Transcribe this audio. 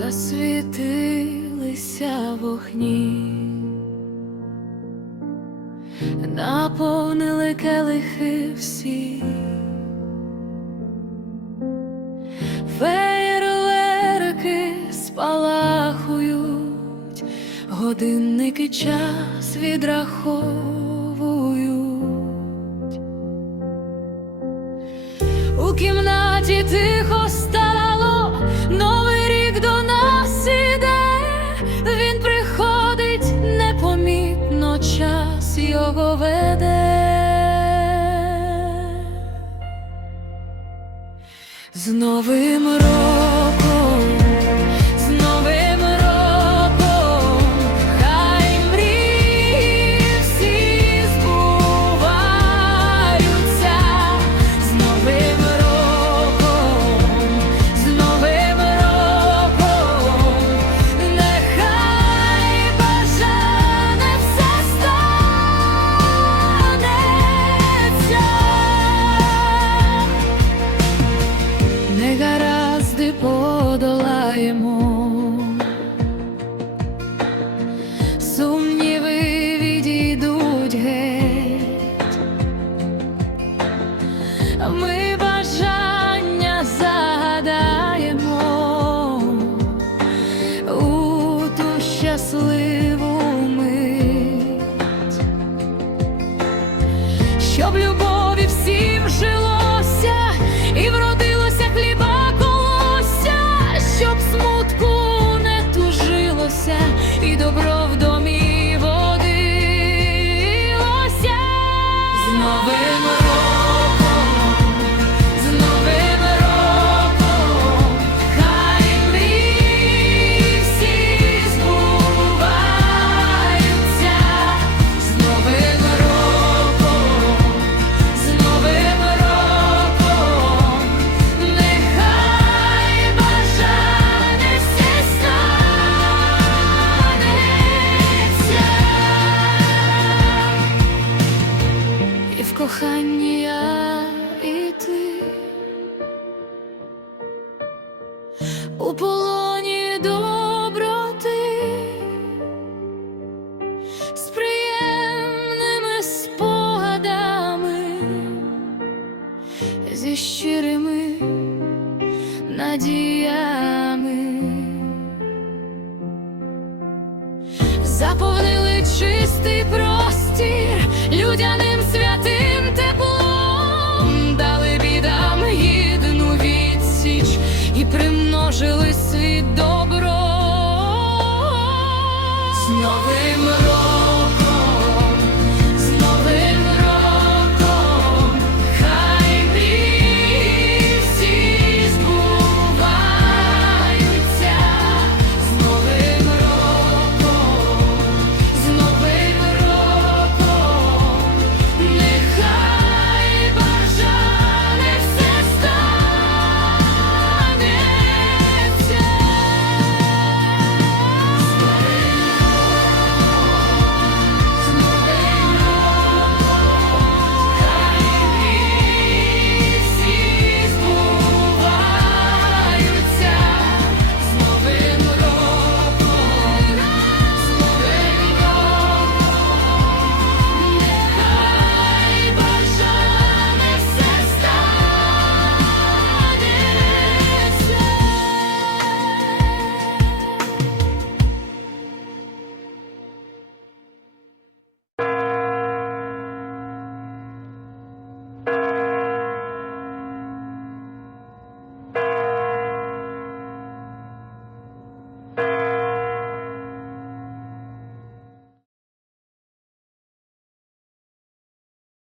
засвітилися вогні, наповнили келихи всі. Фейерверки спалахують, годинники час відраховують. У кімнаті тихо З Новим роком, подолаємо, добро коханні я і ти. У полоні доброти. З приємними спогадами, зі щирими надіями. Заповнили чистий простір людяним святим примножили світ добро. З новим роком